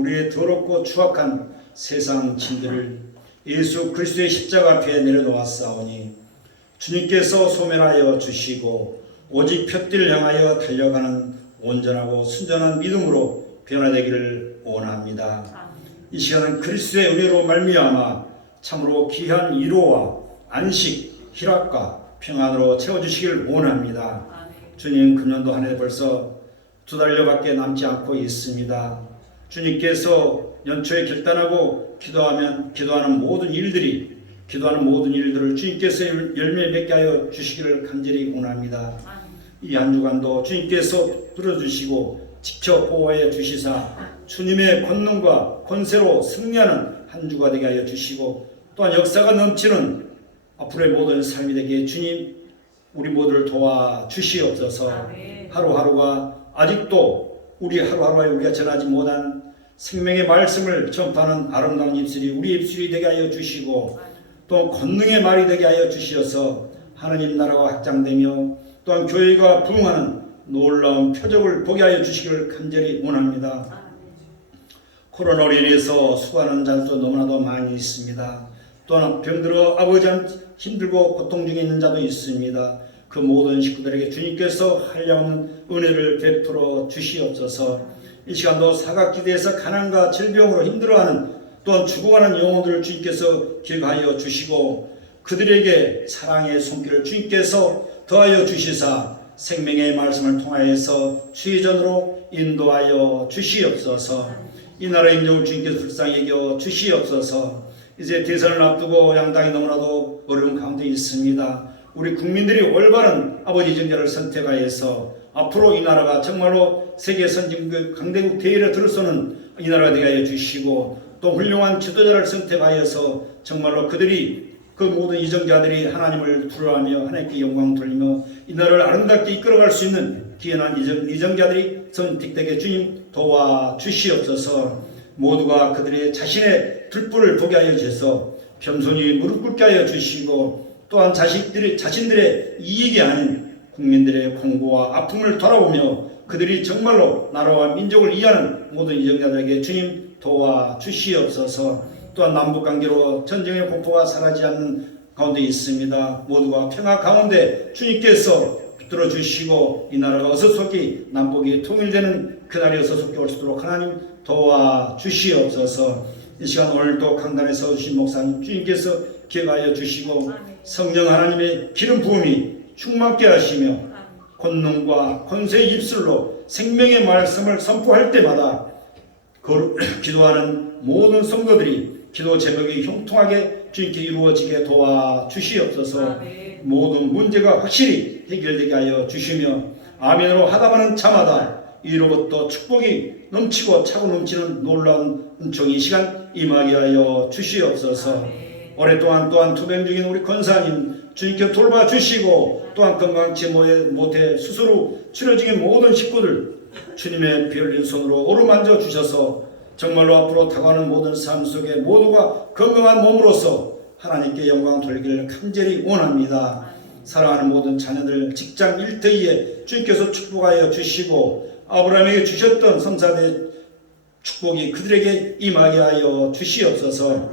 우리의 더럽고 추악한 세상 진들을 예수 그리스도의 십자가 앞에 내려놓았사오니 주님께서 소멸하여 주시고 오직 푯띠를 향하여 달려가는 온전하고 순전한 믿음으로 변화되기를 원합니다. 이 시간은 그리스도의 은혜로 말미암아 참으로 귀한 위로와 안식, 희락과 평안으로 채워주시길 원합니다. 주님, 금년도 한 해 벌써 2달여밖에 남지 않고 있습니다. 주님께서 연초에 결단하고 기도하는 모든 일들을 주님께서 열매 맺게 하여 주시기를 간절히 원합니다. 이 한 주간도 주님께서 들어주시고 지켜 보호해 주시사 주님의 권능과 권세로 승리하는 한 주가 되게 하여 주시고 또한 역사가 넘치는 앞으로의 모든 삶이 되게 주님 우리 모두를 도와 주시옵소서. 하루하루가 아직도 하루하루에 우리가 전하지 못한 생명의 말씀을 전파하는 아름다운 입술이 우리 입술이 되게 하여 주시고 또 권능의 말이 되게 하여 주시어서 하나님 나라가 확장되며 또한 교회가 부흥하는 놀라운 표적을 보게 하여 주시기를 간절히 원합니다. 코로나로 인해서 수고하는 자도 너무나도 많이 있습니다. 또한 병들어 아버지 힘들고 고통 중에 있는 자도 있습니다. 그 모든 식구들에게 주님께서 한량없는 은혜를 베풀어 주시옵소서. 이 시간도 사각지대에서 가난과 질병으로 힘들어하는 또한 죽어가는 영혼들을 주님께서 기억하여 주시고 그들에게 사랑의 손길을 주님께서 더하여 주시사 생명의 말씀을 통하여서 주의전으로 인도하여 주시옵소서. 이 나라의 인종을 주님께서 불쌍히 여겨 주시옵소서. 이제 대선을 앞두고 양당이 너무나도 어려운 가운데 있습니다. 우리 국민들이 올바른 아버지 정자를 선택하여서 앞으로 이 나라가 정말로 세계 선진국 강대국 대열에 들어서는 이 나라가 되게 하여 주시고 또 훌륭한 지도자를 선택하여서 정말로 그들이 그 모든 이정자들이 하나님을 두려워하며 하나님께 영광 돌리며 이 나라를 아름답게 이끌어갈 수 있는 귀한 이정자들이 선택되게 주님 도와 주시옵소서. 모두가 그들의 자신의 들불을 보게 하여 주셔서 겸손히 무릎 꿇게 하여 주시고 또한 자신들의 이익이 아닌 국민들의 공고와 아픔을 돌아보며 그들이 정말로 나라와 민족을 이해하는 모든 이정자들에게 주님 도와 주시옵소서. 또한 남북관계로 전쟁의 공포가 사라지지 않는 가운데 있습니다. 모두가 평화 가운데 주님께서 붙들어 주시고 이 나라가 어서속히 남북이 통일되는 그날이 어서속히 올 수 있도록 하나님 도와 주시옵소서. 이 시간 오늘도 강단에 서주신 목사님 주님께서 기억하여 주시고 성령 하나님의 기름 부음이 충만케 하시며 권능과 권세의 입술로 생명의 말씀을 선포할 때마다 기도하는 모든 성도들이 기도 제목이 형통하게 주님께 이루어지게 도와 주시옵소서. 모든 문제가 확실히 해결되게 하여 주시며 아멘으로 하다마는 자마다 이로부터 축복이 넘치고 차고 넘치는 놀라운 은총이 시간 임하게 하여 주시옵소서. 오랫동안 또한 투병 중인 우리 권사님 주님께 돌봐 주시고 또한 건강치 못해 스스로 치료 중인 모든 식구들 주님의 피 흘린 손으로 어루만져 주셔서 정말로 앞으로 다가오는 모든 삶 속에 모두가 건강한 몸으로서 하나님께 영광 돌리기를 간절히 원합니다. 사랑하는 모든 자녀들 직장 일터에 주님께서 축복하여 주시고 아브라함에게 주셨던 성사대 축복이 그들에게 임하게 하여 주시옵소서.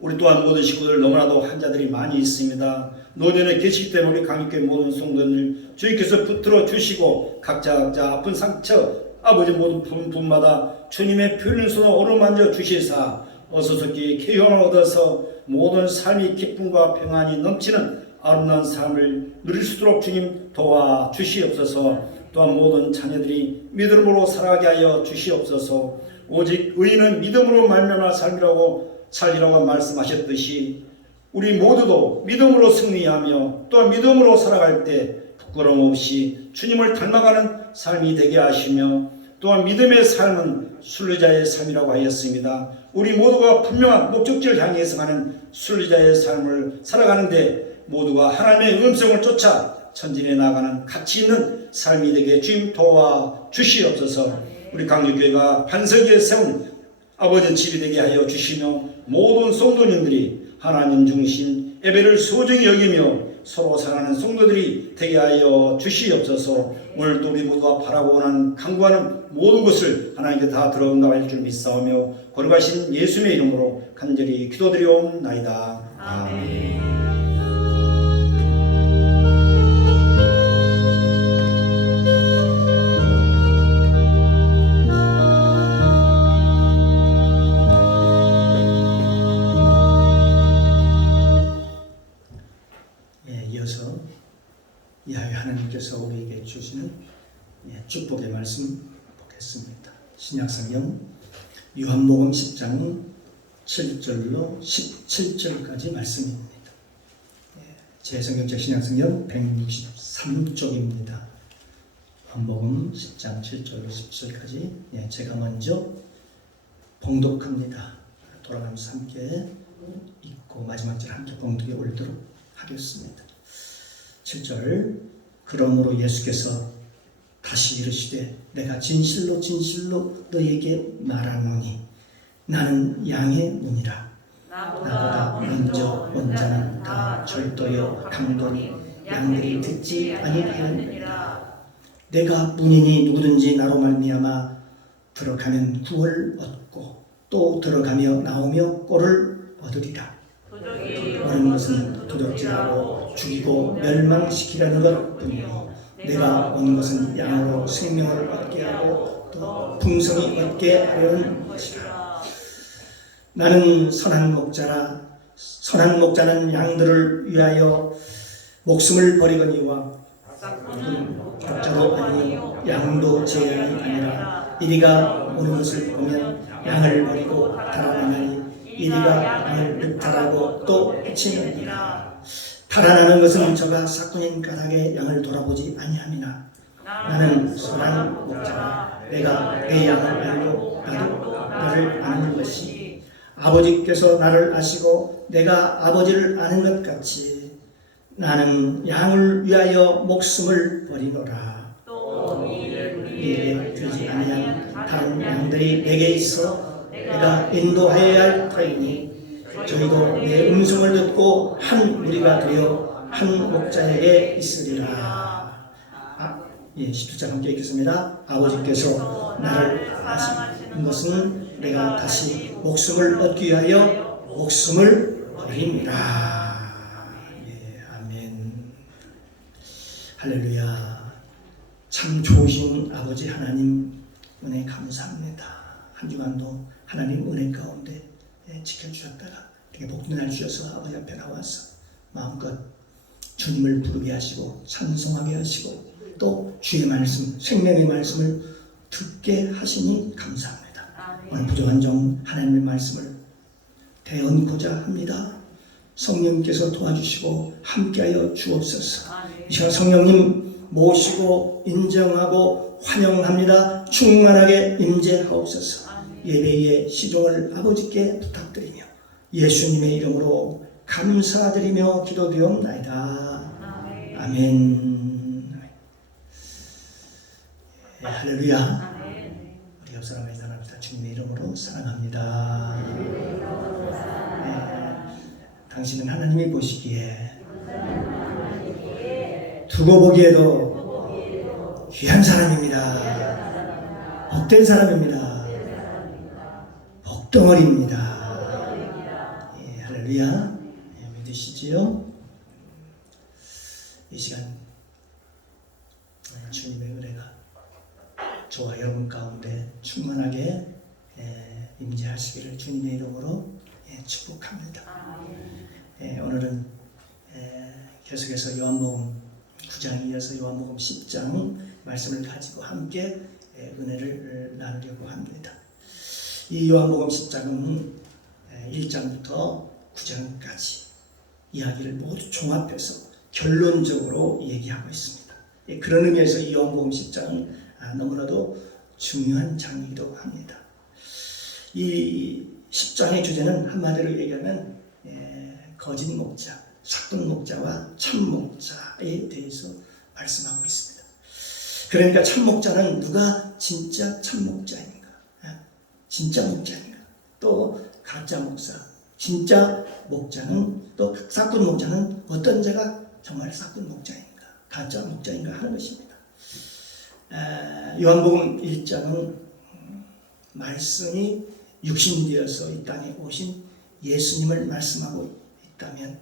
우리 또한 모든 식구들 너무나도 환자들이 많이 있습니다. 노년에 계시기 때문에 우리 강육교회 모든 성도들 주님께서 붙들어 주시고 각자 아픈 상처 아버지 모든 분마다 주님의 표현을 손으로 어루만져 주시사 어서속히 쾌형을 얻어서 모든 삶이 기쁨과 평안이 넘치는 아름다운 삶을 누릴 수 있도록 주님 도와 주시옵소서. 또한 모든 자녀들이 믿음으로 살아가게 하여 주시옵소서. 오직 의인은 믿음으로 말미암아 살리라고 말씀하셨듯이 우리 모두도 믿음으로 승리하며 또 믿음으로 살아갈 때 부끄러움 없이 주님을 닮아가는 삶이 되게 하시며 또한 믿음의 삶은 순례자의 삶이라고 하였습니다. 우리 모두가 분명한 목적지를 향해서 가는 순례자의 삶을 살아가는데 모두가 하나님의 음성을 쫓아 전진해 나가는 가치 있는 삶이 되게 주님 도와 주시옵소서. 우리 강육교회가 반석에 세운 아버지 집이 되게 하여 주시며 모든 성도님들이 하나님 중심 예배를 소중히 여기며 서로 사랑하는 성도들이 되게 하여 주시옵소서. 오늘도 우리 모두가 바라고 원하는 간구하는 모든 것을 하나님께 다 들어온다고 줄 믿사오며 거룩하신 예수님의 이름으로 간절히 기도드리옵나이다. 아멘. 이어서 야훼 하나님께서 우리에게 주시는 축복의 말씀 보겠습니다. 신약성경 요한복음 10장 7절로 17절까지 말씀입니다. 제 성경책 신약성경 163쪽입니다. 요한복음 10장 7절로 17절까지 제가 먼저 봉독합니다. 돌아가면서 함께 읽고 마지막 절 함께 봉독에 올리도록 하겠습니다. 7절 그러므로 예수께서 다시 이르시되 내가 진실로 진실로 너에게 말하노니 나는 양의 문이라. 나보다 먼저 온 자는 다 절도요 강도니 양들이 듣지 아니하였느니라. 내가 문이니 누구든지 나로 말미암아 들어가면 구원을 얻고 또 들어가며 나오며 꼴을 얻으리라. 오는 것은 도적질하고 죽이고 멸망시키려는 것뿐이요 내가 온 것은 양으로 생명을 얻게 하고 또 풍성히 얻게 하려는 것이라. 나는 선한 목자라. 선한 목자는 양들을 위하여 목숨을 버리거니와 목자도 아니요 양도 제 양이 아니라 이리가 오는 것을 보면 양을 버리고 달아나니 이리가 양을 늑탈하고 또 해치느니라. 달아나는 것은 저가 사꾼인 까닭에 양을 돌아보지 아니함이나 나는 선한 목자라. 내가 내 양을 알고 나도 나를 아는 것이 아버지께서 나를 아시고 내가 아버지를 아는 것 같이 나는 양을 위하여 목숨을 버리노라. 이에 들지 아니한 다른 양들이 내게 있어 내가 인도하여야 할 터이니 저희도 내 음성을 듣고 한 무리가 되어 한 목자에게 있으리라. 17절 함께 읽겠습니다. 아버지께서 나를 아시는 것은 내가 다시 목숨을 얻기 위하여 목숨을 버립니다. 아멘. 할렐루야. 참 좋으신 아버지 하나님 은혜 감사합니다. 한 주간도 하나님 은혜 가운데 지켜주셨다가 이렇게 복된 날 주셔서 아버지 앞에 나와서 마음껏 주님을 부르게 하시고 찬송하게 하시고 또 주의 말씀, 생명의 말씀을 듣게 하시니 감사합니다. 오늘 부족한 점 하나님의 말씀을 대언고자 합니다. 성령께서 도와주시고 함께하여 주옵소서. 이 시간 성령님 모시고 인정하고 환영합니다. 충만하게 임재하옵소서. 예배의 시종을 아버지께 부탁드리며 예수님의 이름으로 감사드리며 기도드리옵나이다. 아멘. 할렐루야. 우리 옆 사람의 사랑합니다. 주님의 이름으로 사랑합니다. 당신은 하나님이 보시기에 두고 보기에도 귀한 사람입니다. 복된 사람입니다. 복덩어리입니다. 할렐루야. 믿으시지요? 이 시간 주님의 은혜가 저와 여러분 가운데 충만하게 임재하시기를 주님의 이름으로 축복합니다. 오늘은 계속해서 요한복음 9장 이어서 요한복음 10장 말씀을 가지고 함께 은혜를 나누려고 합니다. 이 요한복음 10장은 1장부터 9장까지 이야기를 모두 종합해서 결론적으로 얘기하고 있습니다. 그런 의미에서 이 요한복음 10장은 너무나도 중요한 장이기도 합니다. 이 10장의 주제는 한마디로 얘기하면 거짓 목자, 사꾼 목자와 참 목자에 대해서 말씀하고 있습니다. 그러니까 참 목자는 누가 진짜 참 목자인가? 진짜 목자인가? 또 가짜 목사, 진짜 목자는 또 사꾼 목자는 어떤 자가 정말 사꾼 목자인가 가짜 목자인가 하는 것입니다. 요한복음 1장은 말씀이 육신되어서 이 땅에 오신 예수님을 말씀하고 있다면,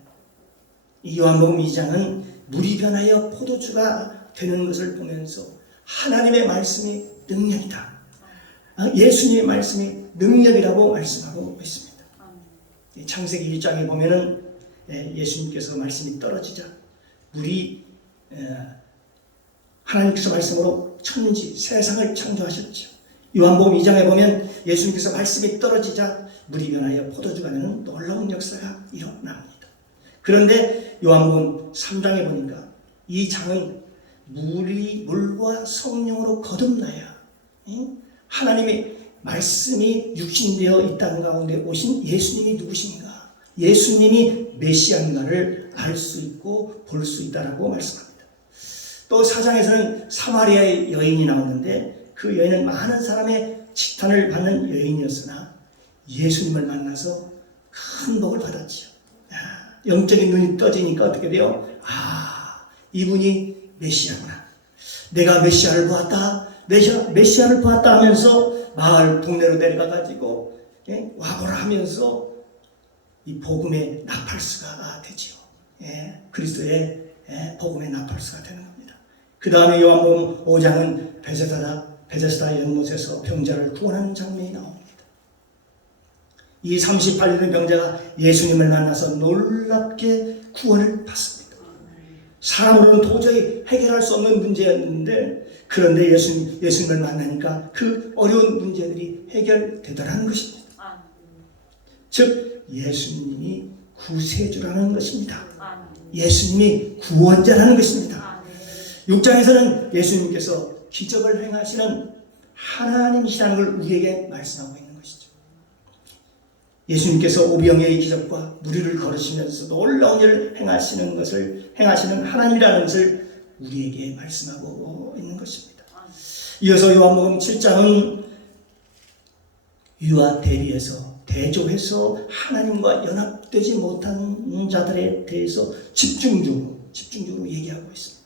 이 요한복음 2장은 물이 변하여 포도주가 되는 것을 보면서 하나님의 말씀이 능력이다, 예수님의 말씀이 능력이라고 말씀하고 있습니다. 창세기 1장에 보면은 예수님께서 말씀이 떨어지자 물이 하나님께서 말씀으로 천지 세상을 창조하셨죠. 요한복음 2장에 보면 예수님께서 말씀이 떨어지자 물이 변하여 포도주가 되는 놀라운 역사가 일어납니다. 그런데 요한복음 3장에 보니까 이 장은 물과 성령으로 거듭나야 하나님의 말씀이 육신되어 이 땅 가운데 오신 예수님이 누구신가, 예수님이 메시아인가를 알 수 있고 볼 수 있다라고 말씀합니다. 또 4장에서는 사마리아의 여인이 나오는데 그 여인은 많은 사람의 지탄을 받는 여인이었으나 예수님을 만나서 큰 복을 받았지요. 영적인 눈이 떠지니까 어떻게 돼요? 이분이 메시아구나. 내가 메시아를 보았다. 메시아를 보았다 하면서 마을 동네로 내려가가지고 와보라 하면서 이 복음의 나팔수가 되지요. 그리스도의 복음의 나팔수가 되는 겁니다. 그 다음에 요한복음 5장은 베데스다 연못에서 병자를 구원하는 장면이 나옵니다. 이 38년 된 병자가 예수님을 만나서 놀랍게 구원을 받습니다. 사람으로는 도저히 해결할 수 없는 문제였는데, 그런데 예수님을 만나니까 그 어려운 문제들이 해결되더라는 것입니다. 즉 예수님이 구세주라는 것입니다. 예수님이 구원자라는 것입니다. 6장에서는 예수님께서 기적을 행하시는 하나님이시라는 걸 우리에게 말씀하고 있는 것이죠. 예수님께서 오병이의 기적과 무리를 걸으시면서 놀라운 일을 행하시는 하나님이라는 것을 우리에게 말씀하고 있는 것입니다. 이어서 요한복음 7장은 유아 대리에서 대조해서 하나님과 연합되지 못한 자들에 대해서 집중적으로 얘기하고 있습니다.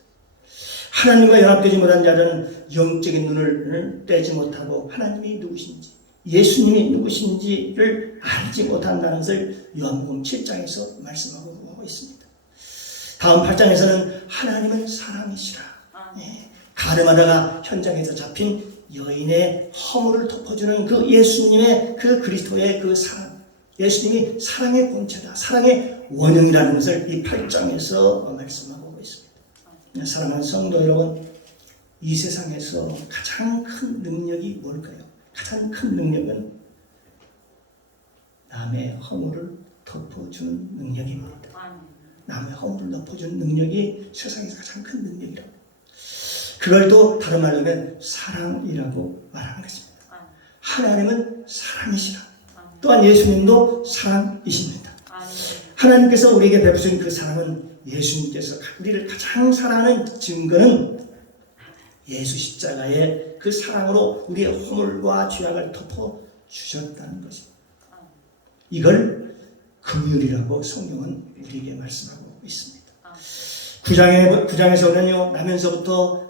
하나님과 연합되지 못한 자들은 영적인 눈을 떼지 못하고 하나님이 누구신지, 예수님이 누구신지를 알지 못한다는 것을 요한복음 7장에서 말씀하고 있습니다. 다음 8장에서는 하나님은 사랑이시라. 가늠하다가 현장에서 잡힌 여인의 허물을 덮어주는 그 예수님의 그 그리스도의 그 사랑, 예수님이 사랑의 본체다, 사랑의 원형이라는 것을 이 8장에서 말씀하고 있습니다. 사랑하는 성도 여러분, 이 세상에서 가장 큰 능력이 뭘까요? 가장 큰 능력은 남의 허물을 덮어주는 능력입니다. 남의 허물을 덮어주는 능력이 세상에서 가장 큰 능력이라고. 그걸 또 다른 말로 하면 사랑이라고 말하는 것입니다. 하나님은 사랑이시라. 또한 예수님도 사랑이십니다. 하나님께서 우리에게 베푸신 그 사랑은, 예수님께서 우리를 가장 사랑하는 증거는 예수 십자가의 그 사랑으로 우리의 허물과 죄악을 덮어주셨다는 것입니다. 이걸 긍휼이라고 성경은 우리에게 말씀하고 있습니다. 9장에서는요, 나면서부터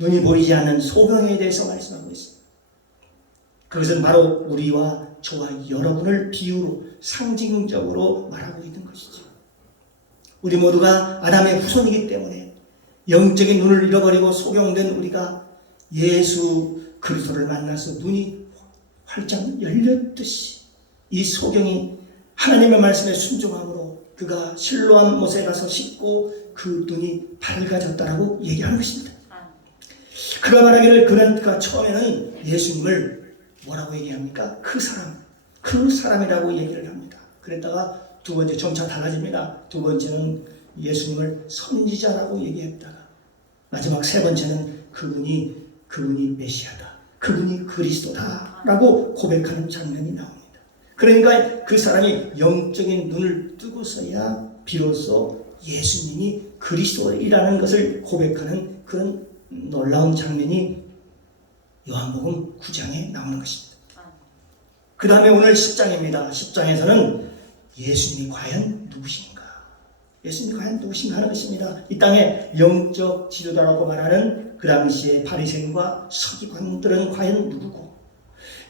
눈이 보이지 않는 소경에 대해서 말씀하고 있습니다. 그것은 바로 우리와 저와 여러분을 비유로 상징적으로 말하고 있는 것이죠. 우리 모두가 아담의 후손이기 때문에 영적인 눈을 잃어버리고 소경된 우리가 예수 그리스도를 만나서 눈이 활짝 열렸듯이 이 소경이 하나님의 말씀에 순종함으로 그가 실로암 못에 가서 씻고 그 눈이 밝아졌다라고 얘기하는 것입니다. 그가 말하기를 그가 처음에는 예수님을 뭐라고 얘기합니까? 그 사람이라고 얘기를 합니다. 그랬다가 두 번째 점차 달라집니다. 두 번째는 예수님을 선지자라고 얘기했다가 마지막 세 번째는 그분이 메시아다, 그분이 그리스도다라고 고백하는 장면이 나옵니다. 그러니까 그 사람이 영적인 눈을 뜨고서야 비로소 예수님이 그리스도이라는 것을 고백하는 그런 놀라운 장면이 요한복음 9장에 나오는 것입니다. 그 다음에 오늘 10장입니다. 10장에서는 예수님이 과연 누구신가? 예수님이 과연 누구신가 하는 것입니다. 이 땅의 영적 지도자라고 말하는 그 당시의 바리새인과 서기관들은 과연 누구고,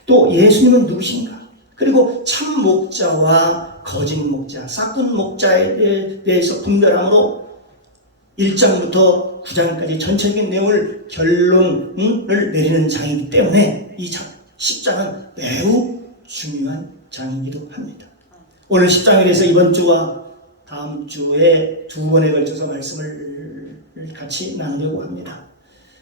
또 예수님은 누구신가? 그리고 참 목자와 거짓 목자, 싹군 목자에 대해서 분별함으로 1장부터 9장까지 전체적인 내용을 결론을 내리는 장이기 때문에 이 10장은 매우 중요한 장이기도 합니다. 오늘 10장에 대해서 이번 주와 다음 주에 두 번에 걸쳐서 말씀을 같이 나누려고 합니다.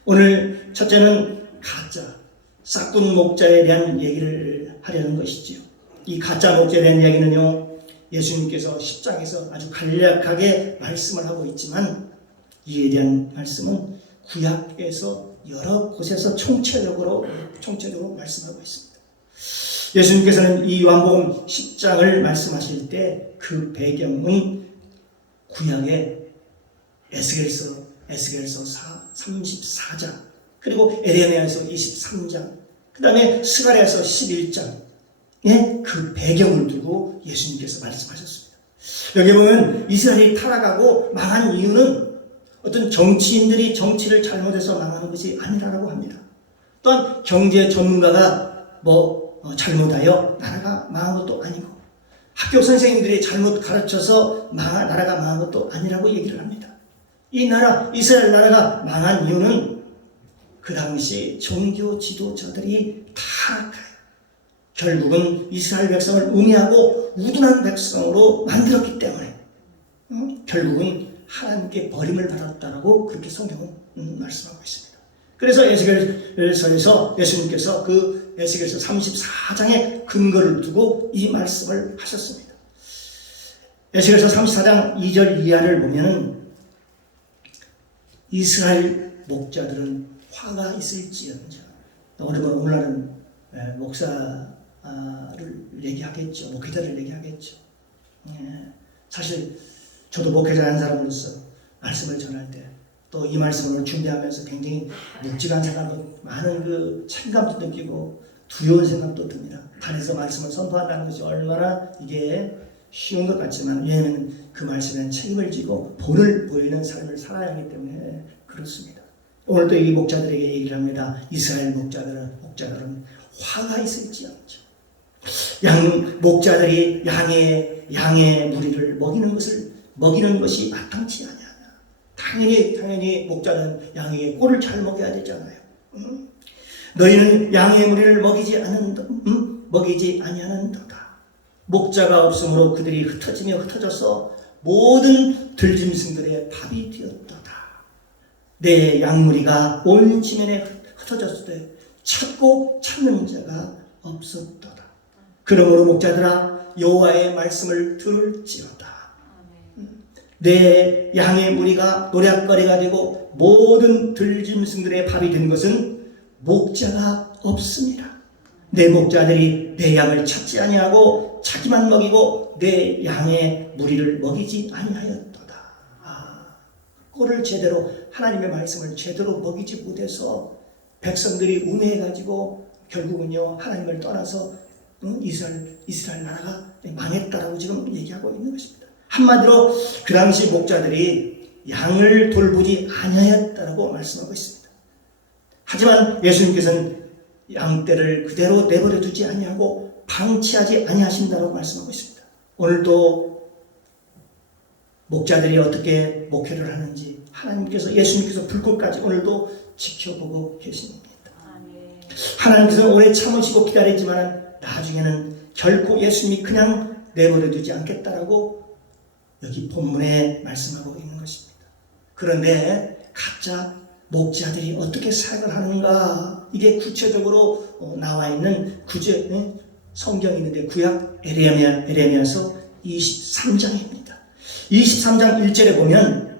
오늘 첫째는 가짜, 싹군 목자에 대한 얘기를 하려는 것이지요. 이 가짜 목자에 대한 이야기는요, 예수님께서 10장에서 아주 간략하게 말씀을 하고 있지만 이에 대한 말씀은 구약에서 여러 곳에서 총체적으로 말씀하고 있습니다. 예수님께서는 이 요한복음 10장을 말씀하실 때 그 배경은 구약의 에스겔서 34장, 그리고 에레미야서 23장, 그 다음에 스가랴서 11장의 그 배경을 두고 예수님께서 말씀하셨습니다. 여기 보면 이스라엘이 타락하고 망한 이유는 어떤 정치인들이 정치를 잘못해서 망하는 것이 아니라고 합니다. 또한 경제 전문가가 잘못하여 나라가 망한 것도 아니고, 학교 선생님들이 잘못 가르쳐서 나라가 망한 것도 아니라고 얘기를 합니다. 이 나라, 이스라엘 나라가 망한 이유는 그 당시 종교 지도자들이 타락하여 결국은 이스라엘 백성을 음해하고 우둔한 백성으로 만들었기 때문에 결국은 하나님께 버림을 받았다라고 그렇게 성경은 말씀하고 있습니다. 그래서 에스겔서에서 예수님께서 그 에스겔서 34장의 근거를 두고 이 말씀을 하셨습니다. 에스겔서 34장 2절 이하를 보면은 이스라엘 목자들은 화가 있을지언정, 오늘날은 목사를 얘기하겠죠. 목회자를 얘기하겠죠. 사실 저도 목회자 한 사람으로서 말씀을 전할 때 또 이 말씀을 준비하면서 굉장히 묵직한 생각도, 많은 그 책임감도 느끼고 두려운 생각도 듭니다. 단에서 말씀을 선포한다는 것이 얼마나 이게 쉬운 것 같지만, 왜냐하면 그 말씀에 대한 책임을 지고 본을 보이는 삶을 살아야 하기 때문에 그렇습니다. 오늘도 이 목자들에게 얘기를 합니다. 이스라엘 목자들은 화가 있을지언정. 목자들이 양의 무리를 먹이는 것이 마땅치 않냐. 당연히 목자는 양의 꼴을 잘 먹여야 되잖아요. 너희는 양의 무리를 먹이지 아니하는도다. 목자가 없으므로 그들이 흩어져서 모든 들짐승들의 밥이 되었도다. 내 양무리가 온 지면에 흩어졌을 때 찾고 찾는 자가 없었도다. 그러므로 목자들아, 여호와의 말씀을 들을지어다. 내 양의 무리가 노략거리가 되고 모든 들짐승들의 밥이 된 것은 목자가 없습니다. 내 목자들이 내 양을 찾지 아니하고 자기만 먹이고 내 양의 무리를 먹이지 아니하였도다. 꼴을 제대로, 하나님의 말씀을 제대로 먹이지 못해서 백성들이 우매해가지고 결국은요, 하나님을 떠나서 이스라엘 나라가 망했다라고 지금 얘기하고 있는 것입니다. 한마디로 그 당시 목자들이 양을 돌보지 아니하였다라고 말씀하고 있습니다. 하지만 예수님께서는 양떼를 그대로 내버려 두지 아니하고 방치하지 아니하신다라고 말씀하고 있습니다. 오늘도 목자들이 어떻게 목회를 하는지 예수님께서 불꽃까지 오늘도 지켜보고 계십니다. 하나님께서는 오래 참으시고 기다리지만 나중에는 결코 예수님이 그냥 내버려 두지 않겠다라고 여기 본문에 말씀하고 있는 것입니다. 그런데 가짜 목자들이 어떻게 사역을 하는가, 이게 구체적으로 나와 있는 성경이 있는데 구약 에레미야서 23장입니다. 23장 1절에 보면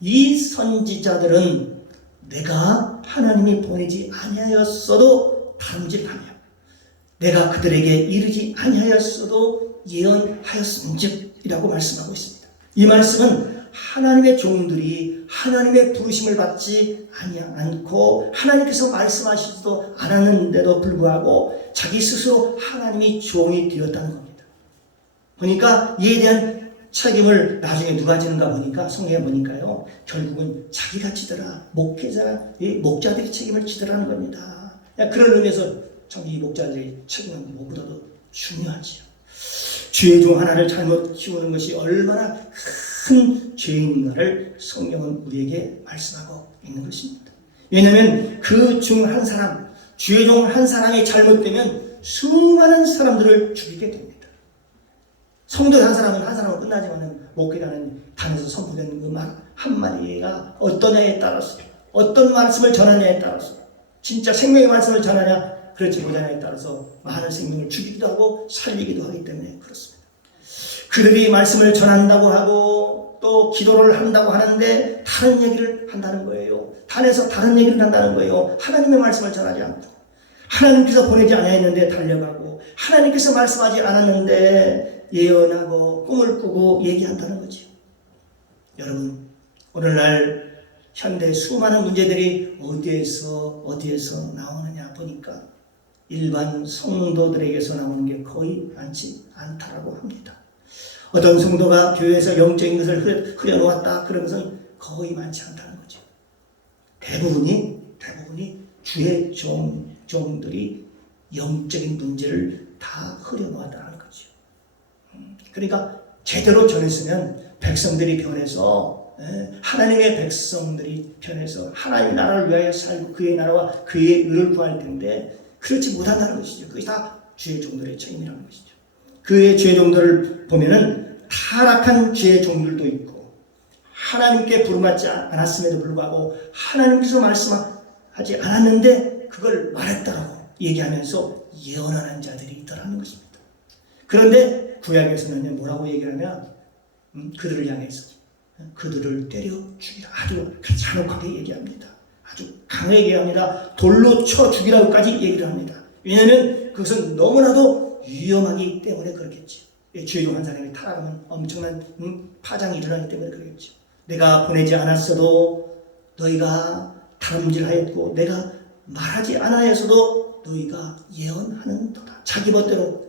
이 선지자들은 내가 하나님이 보내지 아니하였어도 다름질하며 내가 그들에게 이르지 아니하였어도 예언하였음즉 이라고 말씀하고 있습니다. 이 말씀은 하나님의 종들이 하나님의 부르심을 받지 않고 하나님께서 말씀하시지도 않았는데도 불구하고 자기 스스로 하나님이 종이 되었다는 겁니다. 그러니까 이에 대한 책임을 나중에 누가 지는가 보니까 성경에 보니까요. 결국은 자기가 지더라. 목자들이 책임을 지더라는 겁니다. 그런 의미에서 참 이 목자들이 책임하는 게 무엇보다도 중요하지요. 주의 종 하나를 잘못 키우는 것이 얼마나 큰 죄인인가를 성경은 우리에게 말씀하고 있는 것입니다. 왜냐하면 그 중 한 사람, 주의 종 한 사람이 잘못되면 수많은 사람들을 죽이게 됩니다. 성도 한 사람은 끝나지만은 목회라는 단에서 선포된 그 말 한마디가 어떠냐에 따라서, 어떤 말씀을 전하냐에 따라서, 진짜 생명의 말씀을 전하냐 그렇지 못하냐에 따라서 많은 생명을 죽이기도 하고 살리기도 하기 때문에 그렇습니다. 그들이 말씀을 전한다고 하고 또 기도를 한다고 하는데 다른 얘기를 한다는 거예요. 단에서 다른 얘기를 한다는 거예요. 하나님의 말씀을 전하지 않고, 하나님께서 보내지 않았는데 달려가고, 하나님께서 말씀하지 않았는데 예언하고 꿈을 꾸고 얘기한다는 거죠. 여러분, 오늘날 현대 수많은 문제들이 어디에서 나오느냐 보니까 일반 성도들에게서 나오는 게 거의 많지 않다라고 합니다. 어떤 성도가 교회에서 영적인 것을 흐려놓았다 그런 것은 거의 많지 않다는 거죠. 대부분이 주의 종들이 영적인 문제를 다 흐려놓았다는 거죠. 그러니까 제대로 전했으면 백성들이 변해서, 하나님의 백성들이 변해서 하나님의 나라를 위하여 살고 그의 나라와 그의 의를 구할 텐데 그렇지 못한다는 것이죠. 그게 다 주의 종들의 책임이라는 것이죠. 그의 주의 종들을 보면은 타락한 주의 종들도 있고, 하나님께 부름받지 않았음에도 불구하고 하나님께서 말씀하지 않았는데 그걸 말했다라고 얘기하면서 예언하는 자들이 있더라는 것입니다. 그런데 구약에서는 뭐라고 얘기를 하냐, 그들을 향해서 그들을 때려 죽이라, 아주 잔혹하게 얘기합니다. 아주 강하게 얘기합니다. 돌로 쳐 죽이라고까지 얘기를 합니다. 왜냐하면 그것은 너무나도 위험하기 때문에 그렇겠지. 주의 종 한 사람이 타락하면 엄청난 파장이 일어나기 때문에 그렇겠지. 내가 보내지 않았어도 너희가 다름질하였고, 내가 말하지 않아서도 너희가 예언하는도다. 자기 멋대로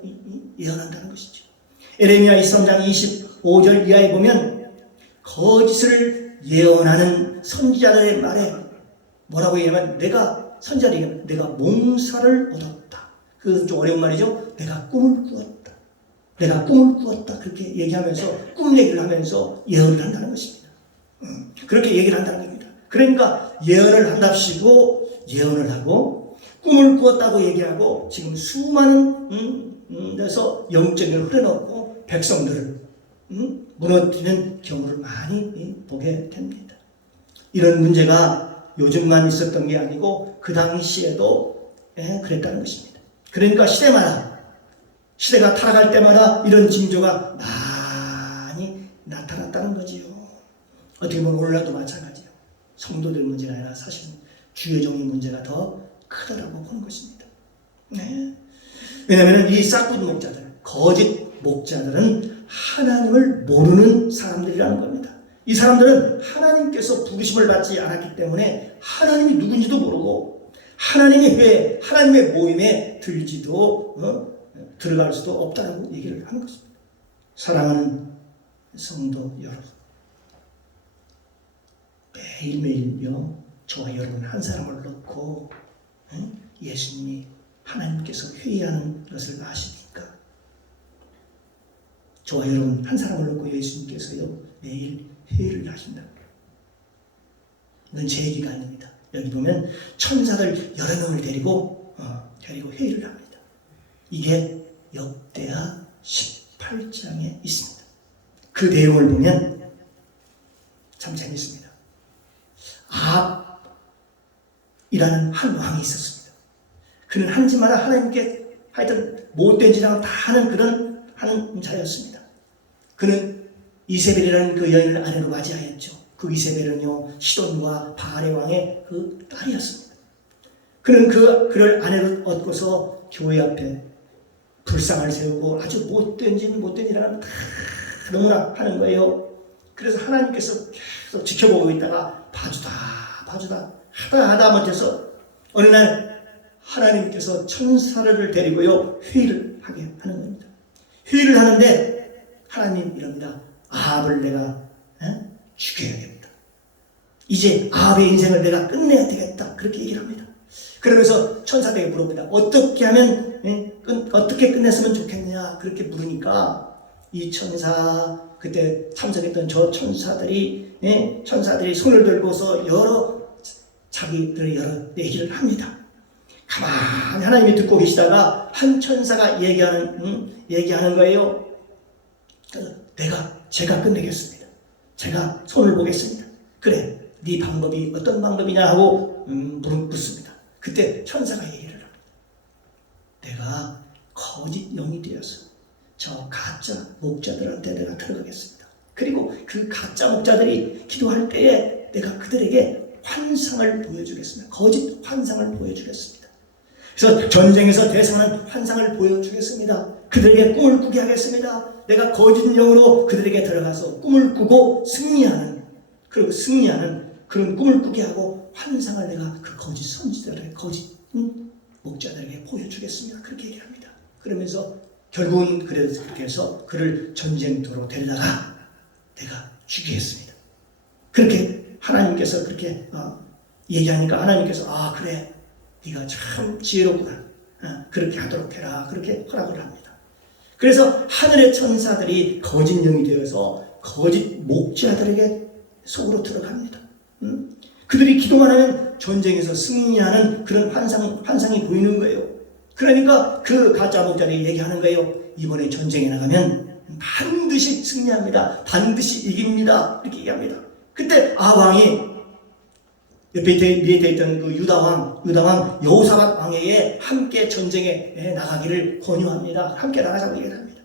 예언한다는 것이죠. 에레미야 23장 25절 이하에 보면 거짓을 예언하는 선지자들의 말에 뭐라고 얘기하면 내가 몽사를 얻었다. 그것은 좀 어려운 말이죠. 내가 꿈을 꾸었다. 그렇게 얘기하면서 꿈 얘기를 하면서 예언을 한다는 것입니다. 그렇게 얘기를 한다는 겁니다. 그러니까 예언을 한답시고 예언을 하고 꿈을 꾸었다고 얘기하고 지금 수많은 데서 영적인 걸 흐려놓고 백성들을 무너뜨리는 경우를 많이 보게 됩니다. 이런 문제가 요즘만 있었던 게 아니고 그 당시에도 그랬다는 것입니다. 그러니까 시대가 타락할 때마다 이런 징조가 많이 나타났다는 거지요. 어떻게 보면 오늘날도 마찬가지예요. 성도들 문제가 아니라 사실은 주의 종의 문제가 더 크다라고 보는 것입니다. 네. 왜냐하면 이 싹군 목자들, 거짓 목자들은 하나님을 모르는 사람들이라는 겁니다. 이 사람들은 하나님께서 부르심을 받지 않았기 때문에 하나님이 누군지도 모르고 하나님의 회에, 하나님의 모임에 들어갈 수도 없다라고 얘기를 하는 것입니다. 사랑하는 성도 여러분, 매일매일요 저와 여러분 한 사람을 놓고 예수님이 하나님께서 회의하는 것을 아십니까? 저와 여러분 한 사람을 놓고 예수님께서요 매일 회의를 하신다. 이건 제 얘기가 아닙니다. 여기 보면 천사들 여러 명을 데리고 회의를 합니다. 이게 역대하 18장에 있습니다. 그 내용을 보면 참 재밌습니다. 아합이라는 한 왕이 있었습니다. 그는 한 집마다 하나님께 하여튼 못된 짓을 다 하는 하는 자였습니다. 그는 이세벨이라는 그 여인을 아내로 맞이하였죠. 그 이세벨은요 시돈과 바알의 왕의 그 딸이었습니다. 그는 그를 아내로 얻고서 교회 앞에 불상을 세우고 아주 못된 일하는 다 너무나 하는 거예요. 그래서 하나님께서 계속 지켜보고 있다가 봐주다 하다 못해서 어느 날 하나님께서 천사를 데리고요 회의를 하게 하는 겁니다. 회의를 하는데 하나님 이럽니다. 아합을 내가 죽여야겠다. 이제 아합의 인생을 내가 끝내야 되겠다. 그렇게 얘기를 합니다. 그러면서 천사들에게 물어봅니다. 어떻게 하면 어떻게 끝냈으면 좋겠느냐 그렇게 물으니까 이 천사 그때 참석했던 저 천사들이 천사들이 손을 들고서 자기들의 여러 얘기를 합니다. 가만히 하나님이 듣고 계시다가 한 천사가 얘기하는 거예요. 제가 끝내겠습니다. 제가 손을 보겠습니다. 그래, 네 방법이 어떤 방법이냐 하고 묻습니다. 그때 천사가 얘기를 합니다. 내가 거짓 영이 되어서 저 가짜 목자들한테 내가 들어가겠습니다. 그리고 그 가짜 목자들이 기도할 때에 내가 그들에게 환상을 보여주겠습니다. 거짓 환상을 보여주겠습니다. 그래서 전쟁에서 대성하는 환상을 보여주겠습니다. 그들에게 꿈을 꾸게 하겠습니다. 내가 거짓 영으로 그들에게 들어가서 꿈을 꾸고 승리하는 그런 꿈을 꾸게 하고 환상을 내가 그 거짓 선지자들에게 거짓 목자들에게 보여주겠습니다. 그렇게 얘기합니다. 그러면서 결국은 그래서 그렇게 해서 그를 전쟁터로 데려다가 내가 죽이겠습니다. 그렇게 하나님께서 그렇게 얘기하니까 하나님께서 그래 네가 참 지혜롭구나. 그렇게 하도록 해라. 그렇게 허락을 합니다. 그래서 하늘의 천사들이 거짓 영이 되어서 거짓 목자들에게 속으로 들어갑니다. 그들이 기도만 하면 전쟁에서 승리하는 그런 환상이 보이는 거예요. 그러니까 그 가짜 목자들이 얘기하는 거예요. 이번에 전쟁에 나가면 반드시 승리합니다. 반드시 이깁니다. 이렇게 얘기합니다. 그때 아왕이 옆에 위에 있던 그 유다왕 여호사밧 왕에게 함께 전쟁에 나가기를 권유합니다. 함께 나가자고 얘기를 합니다.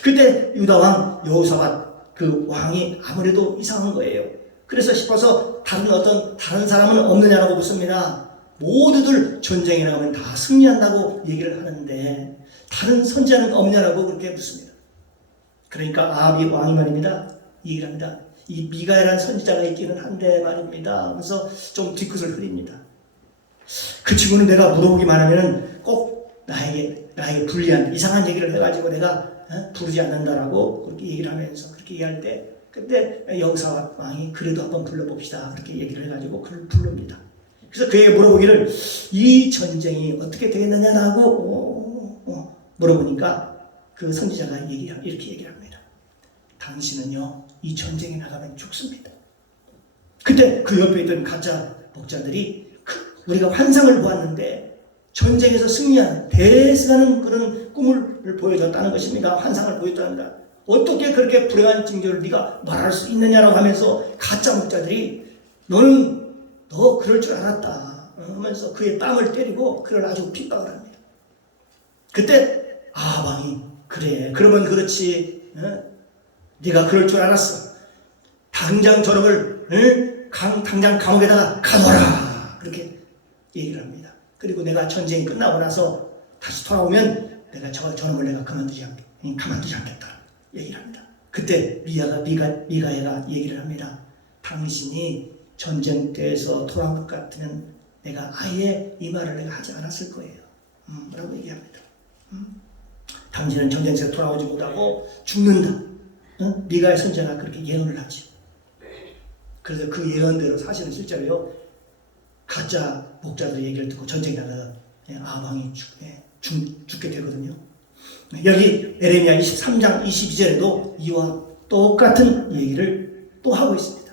그때 유다왕 여호사밧 그 왕이 아무래도 이상한 거예요. 그래서 싶어서 다른 사람은 없느냐라고 묻습니다. 모두들 전쟁에 나가면 다 승리한다고 얘기를 하는데 다른 선지자는 없냐라고 그렇게 묻습니다. 그러니까 아합이 왕이 말입니다. 얘기를 합니다. 이 미가야라는 선지자가 있기는 한데 말입니다. 그래서 좀 뒤끝을 흐립니다. 그 친구는 내가 물어보기만 하면은 꼭 나에게 불리한 이상한 얘기를 해가지고 내가 부르지 않는다라고 그렇게 얘기를 하면서 그렇게 얘기할 때 그때 여호사밧 왕이 그래도 한번 불러봅시다 그렇게 얘기를 해가지고 그를 부릅니다. 그래서 그에게 물어보기를 이 전쟁이 어떻게 되겠느냐라고 물어보니까 그 선지자가 이렇게 얘기를 합니다. 당신은요 이 전쟁에 나가면 죽습니다. 그때 그 옆에 있던 가짜 목자들이 우리가 환상을 보았는데 전쟁에서 승리하는 대승하는 그런 꿈을 보여줬다는 것입니다. 환상을 보여줬답니다. 어떻게 그렇게 불행한 징조를 네가 말할 수 있느냐라고 하면서 가짜 목자들이 너 그럴 줄 알았다 하면서 그의 뺨을 때리고 그를 아주 핍박을 합니다. 그때 왕이 그래 그러면 그렇지 네가 그럴 줄 알았어. 당장 저놈을 당장 감옥에다가 가둬라 그렇게 얘기를 합니다. 그리고 내가 전쟁이 끝나고 나서 다시 돌아오면 내가 저놈을 내가 가만두지 않겠다 얘기를 합니다. 그때 미가야가 얘기를 합니다. 당신이 전쟁터에서 돌아올 것 같으면 내가 아예 이 말을 내가 하지 않았을 거예요. 라고 얘기합니다. 당신은 전쟁에서 돌아오지 못하고 죽는다. 미가야 선지자가 그렇게 예언을 하죠. 그래서 그 예언대로 사실은 실제로요 가짜 목자들의 얘기를 듣고 전쟁에 나가서 아방이 죽게 되거든요. 여기 에레미야 23장 22절에도 이와 똑같은 얘기를 또 하고 있습니다.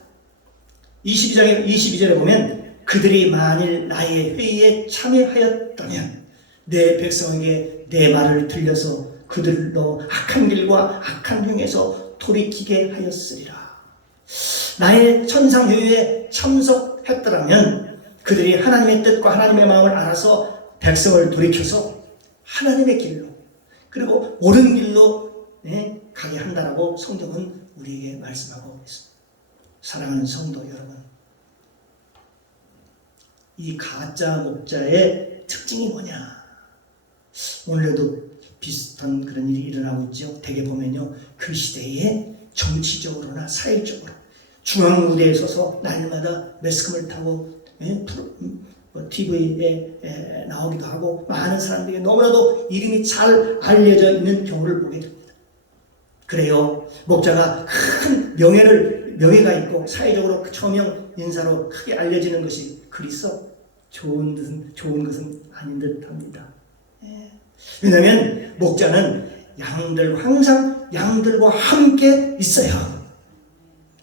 22절에 보면 그들이 만일 나의 회의에 참여하였다면 내 백성에게 내 말을 들려서 그들로 악한 길과 악한 행에서 돌이키게 하였으리라. 나의 천상회의에 참석했더라면 그들이 하나님의 뜻과 하나님의 마음을 알아서 백성을 돌이켜서 하나님의 길로 그리고 옳은 길로 가게 한다라고 성경은 우리에게 말씀하고 있습니다. 사랑하는 성도 여러분, 이 가짜 목자의 특징이 뭐냐? 오늘도 비슷한 그런 일이 일어나고 있죠. 대개 보면요, 그 시대에 정치적으로나 사회적으로 중앙 무대에 서서 날마다 매스컴을 타고 TV에 나오기도 하고 많은 사람들에게 너무나도 이름이 잘 알려져 있는 경우를 보게 됩니다. 그래요. 목자가 큰 명예가 있고 사회적으로 처명 인사로 크게 알려지는 것이 그리서 좋은 것은 아닌 듯합니다. 왜냐하면 목자는 항상 양들과 함께 있어요.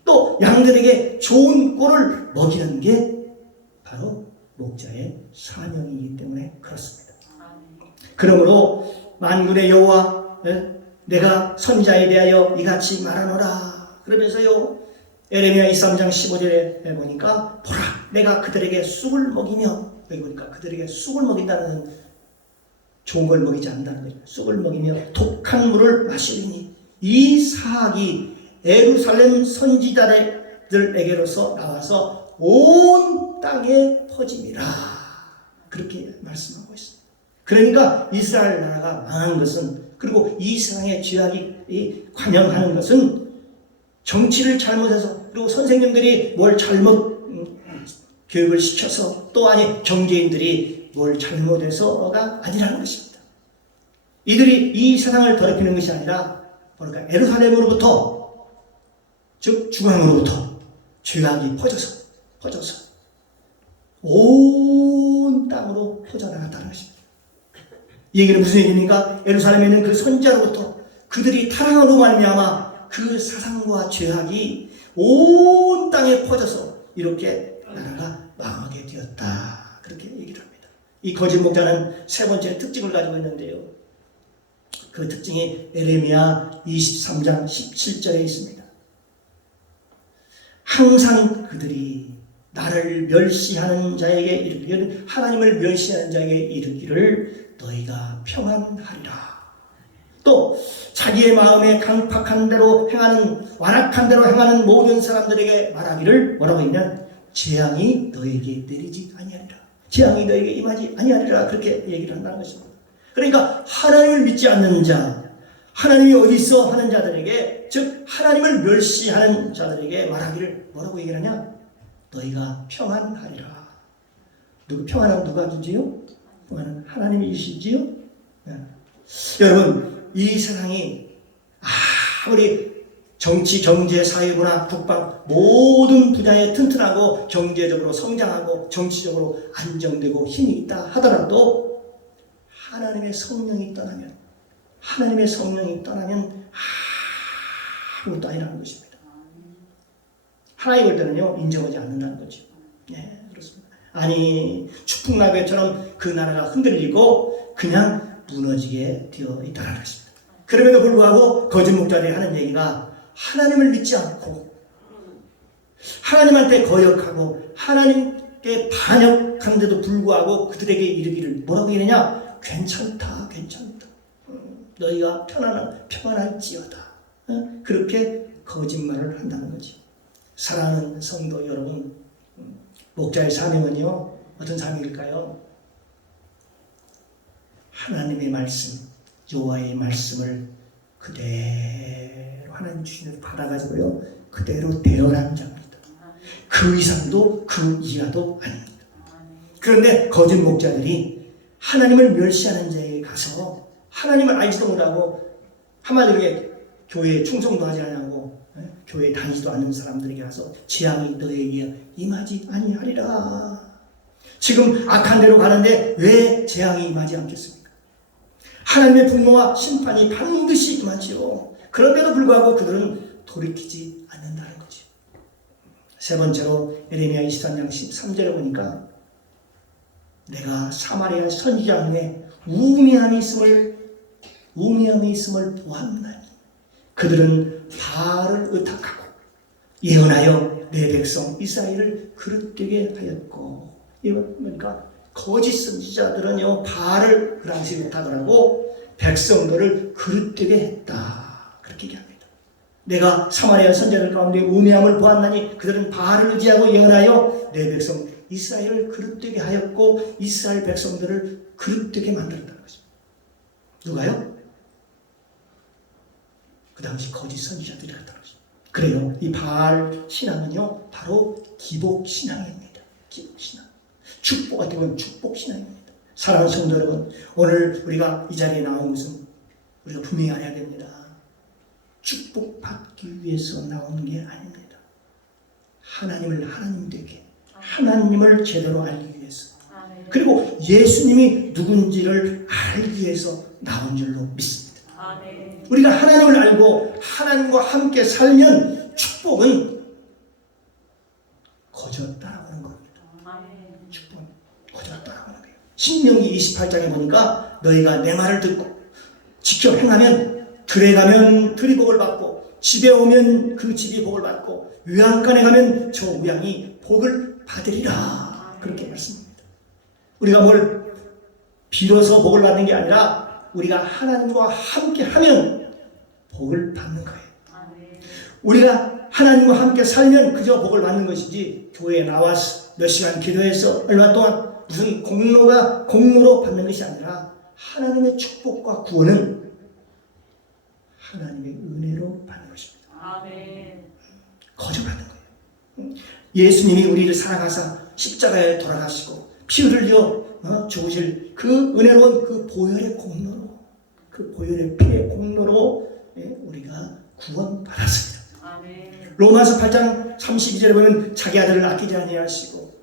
또 양들에게 좋은 꼴을 먹이는 게 바로 목자의 사명이기 때문에 그렇습니다. 그러므로 만군의 여호와 내가 선지자에 대하여 이같이 말하노라 그러면서요 에레미야 23장 15절에 보니까 보라 내가 그들에게 쑥을 먹이며 여기 보니까 그들에게 쑥을 먹인다는 좋은 걸 먹이지 않는다는 거죠. 쑥을 먹이며 독한 물을 마시리니 이 사학이 예루살렘 선지자들에게로서 나와서 온 땅에 퍼짐이라 그렇게 말씀하고 있습니다. 그러니까 이스라엘 나라가 망한 것은 그리고 이 세상의 죄악이 관영하는 것은 정치를 잘못해서 그리고 선생님들이 뭘 잘못 교육을 시켜서 또 아니 경제인들이 뭘 잘못해서가 아니라는 것입니다. 이들이 이 세상을 더럽히는 것이 아니라 그러니까 예루살렘으로부터 즉 중앙으로부터 죄악이 퍼져서 온 땅으로 퍼져나갔다는 것입니다. 이 얘기는 무슨 얘기입니까? 예루살렘에 있는 그 선지자로부터 그들이 타락으로 말미암아 그 사상과 죄악이 온 땅에 퍼져서 이렇게 나라가 망하게 되었다. 그렇게 얘기를 합니다. 이 거짓 목자는 세 번째 특징을 가지고 있는데요. 그 특징이 에레미야 23장 17절에 있습니다. 항상 그들이 나를 멸시하는 자에게 이르기를 하나님을 멸시하는 자에게 이르기를 너희가 평안하리라. 또 자기의 마음에 강팍한 대로 행하는 완악한 대로 행하는 모든 사람들에게 말하기를 뭐라고 했냐? 재앙이 너에게 내리지 아니하리라. 재앙이 너에게 임하지 아니하리라. 그렇게 얘기를 한다는 것입니다. 그러니까 하나님을 믿지 않는 자, 하나님이 어디 있어 하는 자들에게 즉 하나님을 멸시하는 자들에게 말하기를 뭐라고 얘기를 하냐? 너희가 평안하리라. 평안은 누가 주지요? 평안은 하나님이 주시지요? 네. 여러분 이 세상이 아무리 정치, 경제, 사회, 문화, 국방 모든 분야에 튼튼하고 경제적으로 성장하고 정치적으로 안정되고 힘이 있다 하더라도 하나님의 성령이 떠나면 아무것도 아니라는 것입니다. 하나님 볼 때는요 인정하지 않는다는 거죠. 네, 그렇습니다. 아니 추풍낙엽처럼 그 나라가 흔들리고 그냥 무너지게 되어 있다는 것입니다. 그럼에도 불구하고 거짓 목자들이 하는 얘기가 하나님을 믿지 않고 하나님한테 거역하고 하나님께 반역하는데도 불구하고 그들에게 이르기를 뭐라고 이러냐? 괜찮다. 너희가 평안할지어다. 그렇게 거짓말을 한다는 거지. 사랑하는 성도 여러분, 목자의 사명은요 어떤 사명일까요? 하나님의 말씀, 여호와의 말씀을 그대로 하나님 주시는 받아가지고요 그대로 대언하는 자입니다. 그 이상도 그 이하도 아닙니다. 그런데 거짓 목자들이 하나님을 멸시하는 자에게 가서 하나님을 알지도 못하고 한마디로 교회에 충성도 하지 않고 교회에 다니지도 않는 사람들에게 가서 재앙이 너에게 임하지 아니하리라. 지금 악한 데로 가는데 왜 재앙이 임하지 않겠습니까? 하나님의 분노와 심판이 반드시 임하지요. 그런데도 불구하고 그들은 돌이키지 않는다는 거죠. 세 번째로 에레미야 23장 13절에 보니까 내가 사마리아 선지자 중에 우매함이 있음을 보았나니 그들은 바알을 의탁하고 예언하여 내 백성 이스라엘을 그릇되게 하였고, 그러니까 거짓 선지자들은요 바알을 그 당시 의탁하고 백성들을 그릇되게 했다 그렇게 얘기합니다. 내가 사마리아 선지자들 가운데 우매함을 보았나니 그들은 바알을 의지하고 예언하여 내 백성 이스라엘을 그릇되게 하였고 이스라엘 백성들을 그릇되게 만들었다는 것입니다. 누가요? 그 당시 거짓 선지자들이 했다는 것입니다. 그래요. 이 바알 신앙은요 바로 기복 신앙입니다. 기복 신앙. 축복 같은 건 축복 신앙입니다. 사랑하는 성도 여러분, 오늘 우리가 이 자리에 나온 것은 우리가 분명히 알아야 됩니다. 축복받기 위해서 나온 게 아닙니다. 하나님을 하나님 되게, 하나님을 제대로 알기 위해서, 그리고 예수님이 누군지를 알기 위해서 나온 줄로 믿습니다. 우리가 하나님을 알고 하나님과 함께 살면 축복은 거저 따라오는 겁니다. 축복은 거저 따라오는 거예요. 신명기 28장에 보니까 너희가 내 말을 듣고 지켜 행하면 들에 가면 들이 복을 받고 집에 오면 그 집이 복을 받고 외양간에 가면 저 외양이 복을 받으리라. 그렇게 말씀합니다. 우리가 뭘 빌어서 복을 받는 게 아니라 우리가 하나님과 함께 하면 복을 받는 거예요. 우리가 하나님과 함께 살면 그저 복을 받는 것이지 교회에 나와서 몇 시간 기도해서 얼마 동안 무슨 공로로 받는 것이 아니라 하나님의 축복과 구원은 하나님의 은혜로 받는 것입니다. 거저 받는 거예요. 예수님이 우리를 사랑하사 십자가에 돌아가시고 피 흘려 죽으실 그 은혜로운 그 보혈의 공로로, 그 보혈의 피의 공로로 우리가 구원받았습니다. 로마서 8장 32절에 보면 자기 아들을 아끼지 아니하시고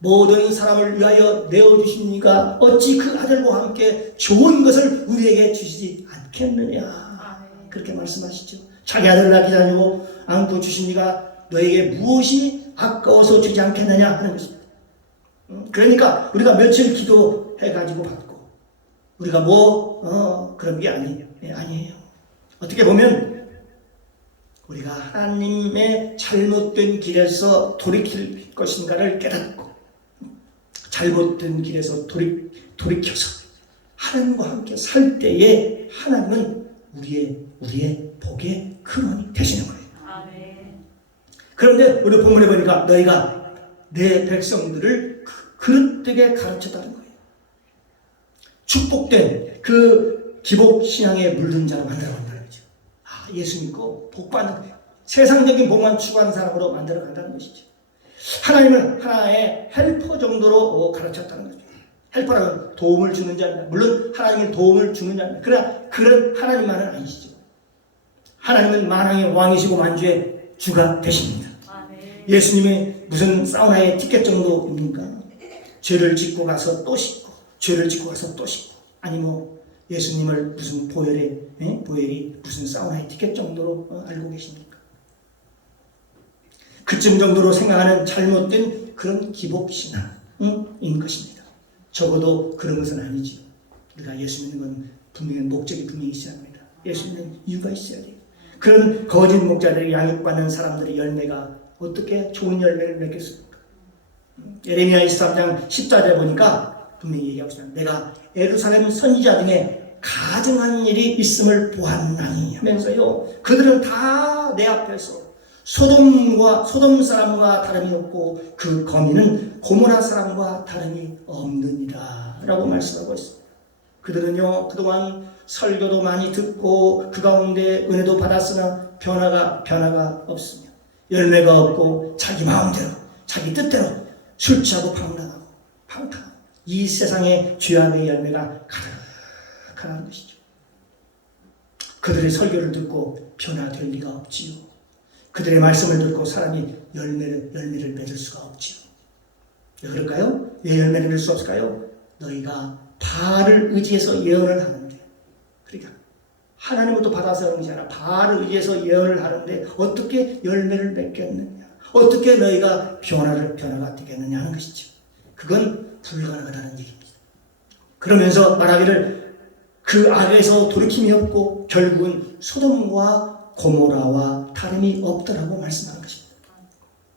모든 사람을 위하여 내어주시니까 어찌 그 아들과 함께 좋은 것을 우리에게 주시지 않겠느냐. 그렇게 말씀하시죠. 자기 아들을 아끼지 않고 주시니까 너에게 무엇이 아까워서 주지 않겠느냐 하는 것입니다. 그러니까 우리가 며칠 기도해가지고 받고 우리가 그런 게 아니에요. 어떻게 보면 우리가 하나님의 잘못된 길에서 돌이킬 것인가를 깨닫고 잘못된 길에서 돌이켜서 하나님과 함께 살 때에 하나님은 우리의 복의 근원이 되시는 거예요. 그런데 우리 본문에 보니까 너희가 내 백성들을 그릇되게 가르쳤다는 거예요. 축복된 그 기복신앙에 물든 자로 만들어간다는 거죠. 예수 믿고 복받는 거예요. 세상적인 복만 추구하는 사람으로 만들어간다는 것이죠. 하나님은 하나의 헬퍼 정도로 가르쳤다는 거죠. 헬퍼라면 도움을 주는 자입니다. 물론 하나님은 도움을 주는 자입니다. 그러나 그런 하나님만은 아니시죠. 하나님은 만왕의 왕이시고 만주의 주가 되십니다. 예수님이 무슨 사우나의 티켓 정도입니까? 죄를 짓고 가서 또 씻고 죄를 짓고 가서 또 씻고 아니 예수님을 무슨 보혈이 무슨 사우나의 티켓 정도로 알고 계십니까? 그쯤 정도로 생각하는 잘못된 그런 기복신앙인 것입니다. 적어도 그런 것은 아니지요. 우리가 예수 믿는 건 분명히 목적이 분명히 있어야 합니다. 예수 믿는 이유가 있어야 돼요. 그런 거짓 목자들이 양육받는 사람들의 열매가 어떻게 좋은 열매를 맺겠습니까? 예레미야 23장 14절에 보니까 분명히 얘기하고 있습니다. 내가 예루살렘 선지자 중에 가증한 일이 있음을 보았나니 하면서요. 그들은 다 내 앞에서 소돔 사람과 다름이 없고 그 거민은 고모라 사람과 다름이 없느니라 라고 말씀하고 있습니다. 그들은요 그동안 설교도 많이 듣고 그 가운데 은혜도 받았으나 변화가 없으며 열매가 없고 자기 마음대로 자기 뜻대로 술 취하고 방탕하고 이 세상의 죄악의 열매가 가득하다는 것이죠. 그들의 설교를 듣고 변화될 리가 없지요. 그들의 말씀을 듣고 사람이 열매를 맺을 수가 없지요. 왜 그럴까요? 왜 열매를 맺을 수 없을까요? 너희가 바알을 의지해서 예언을 하는데, 그러니까 하나님부터 받아서 하는 것이 아니라 바알을 의지해서 예언을 하는데 어떻게 열매를 맺겠느냐, 어떻게 너희가 변화가 되겠느냐 하는 것이죠. 그건 불가능하다는 얘기입니다. 그러면서 말하기를 그 악에서 돌이킴이 없고 결국은 소돔과 고모라와 다름이 없더라고 말씀하는 것입니다.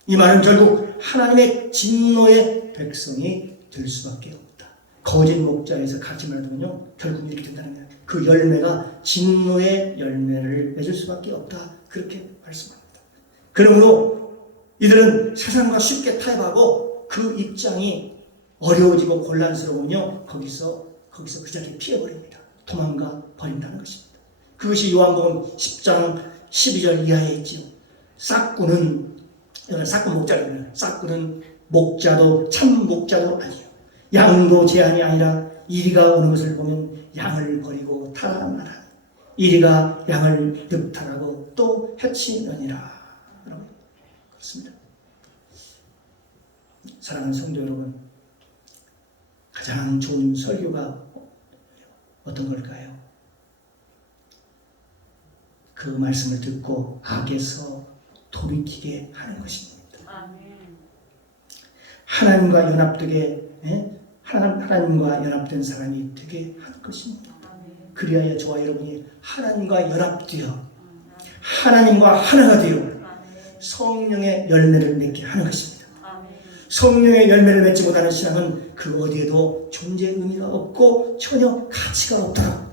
이 말은 결국 하나님의 진노의 백성이 될 수밖에 없다. 거짓 목자에서 같이 말하면요 결국 이렇게 된다는 거예요. 그 열매가 진노의 열매를 맺을 수밖에 없다. 그렇게 말씀합니다. 그러므로 이들은 세상과 쉽게 타협하고 그 입장이 어려워지고 곤란스러우면요 거기서 그 자리에 피해버립니다. 도망가 버린다는 것입니다. 그것이 요한복음 10장 12절 이하에 있지요. 싹꾼은 목자입니다. 싹꾼은 목자도 참 목자도 아니요 양도 제한이 아니라 이리가 오는 것을 보면 양을 버리고 달아나라. 이리가 양을 득탈하고 또 해치느니라. 그렇습니다. 사랑하는 성도 여러분, 가장 좋은 설교가 어떤 걸까요? 그 말씀을 듣고 악에서 돌이키게 하는 것입니다. 하나님과 연합되게, 하나님과 연합된 사람이 되게 하는 것입니다. 그리하여 저와 여러분이 하나님과 연합되어 하나님과 하나가 되어 성령의 열매를 맺게 하는 것입니다. 성령의 열매를 맺지 못하는 신앙은 그 어디에도 존재 의미가 없고 전혀 가치가 없다고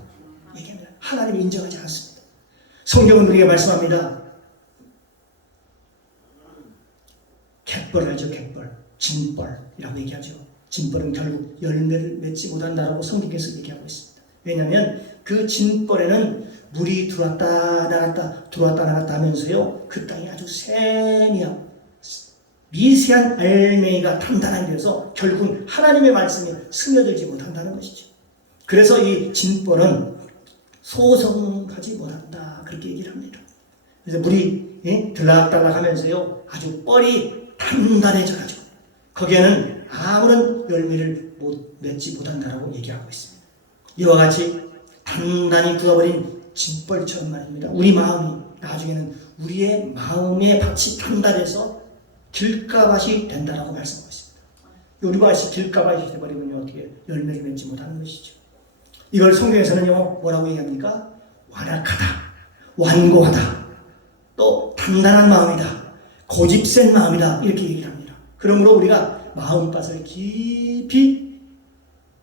얘기합니다. 하나님이 인정하지 않습니다. 성경은 우리에게 말씀합니다. 갯벌을 알죠? 갯벌, 진벌이라고 얘기하죠. 진벌은 결국 열매를 맺지 못한다라고 성경께서 얘기하고 있습니다. 왜냐하면 그 진벌에는 물이 들어왔다 나갔다 하면서요, 그 땅이 아주 미세한 알맹이가 단단하게 되어서 결국은 하나님의 말씀이 스며들지 못한다는 것이죠. 그래서 이 진벌은 소성하지 못한다, 그렇게 얘기를 합니다. 그래서 물이 들락달락 하면서요, 아주 뻘이 단단해져가지고 거기에는 아무런 열매를 맺지 못한다라고 얘기하고 있습니다. 이와 같이 단단히 굳어버린 진벌처럼 말입니다. 우리 마음이 나중에는 우리의 마음의 밭이 단단해서 길가밭이 된다라고 말씀하고 있습니다. 우리밭이 길가밭이 되어버리면 어떻게 열매를 맺지 못하는 것이죠. 이걸 성경에서는요, 뭐라고 얘기합니까? 완악하다, 완고하다, 또 단단한 마음이다, 고집센 마음이다, 이렇게 얘기를 합니다. 그러므로 우리가 마음밭을 깊이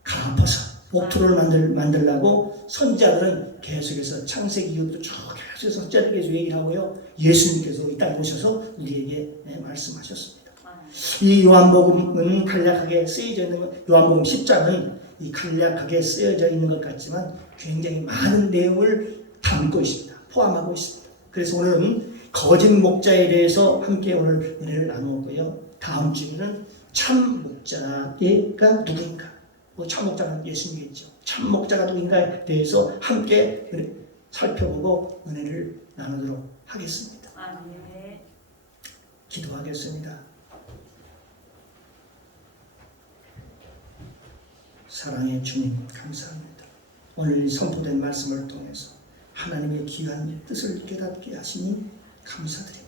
갈아엎어서 옥토를 만들려고 선지자들은 계속해서 창세기 이후부터 쭉 계속해서 선지자들에게 얘기를 하고요, 예수님께서 이 땅에 오셔서 우리에게 말씀하셨습니다. 이 요한복음은 간략하게 쓰여져 있는 요한복음 10장은 이 간략하게 쓰여져 있는 것 같지만 굉장히 많은 내용을 담고 있습니다. 포함하고 있습니다. 그래서 오늘은 거짓 목자에 대해서 함께 오늘 은혜를 나누었고요, 다음 주에는 참 목자가 누구인가, 참 목자는 예수님이겠죠. 참 목자가 누구인가에 대해서 함께 살펴보고 은혜를 나누도록 하겠습니다. 기도하겠습니다. 사랑의 주님, 감사합니다. 오늘 선포된 말씀을 통해서 하나님의 귀한 뜻을 깨닫게 하시니 감사드립니다.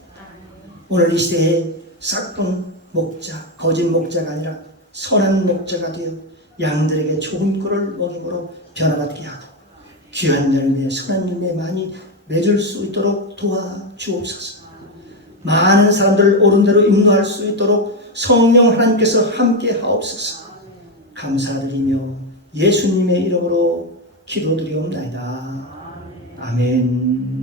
오늘 이 시대에 싹돈 목자, 거짓 목자가 아니라 선한 목자가 되어 양들에게 좋은 꼴을 먹임으로 변화받게 하고 귀한 열매, 선한 열매 많이 맺을 수 있도록 도와주옵소서. 많은 사람들을 옳은 대로 인도할 수 있도록 성령 하나님께서 함께 하옵소서. 감사드리며 예수님의 이름으로 기도드리옵나이다. 아멘.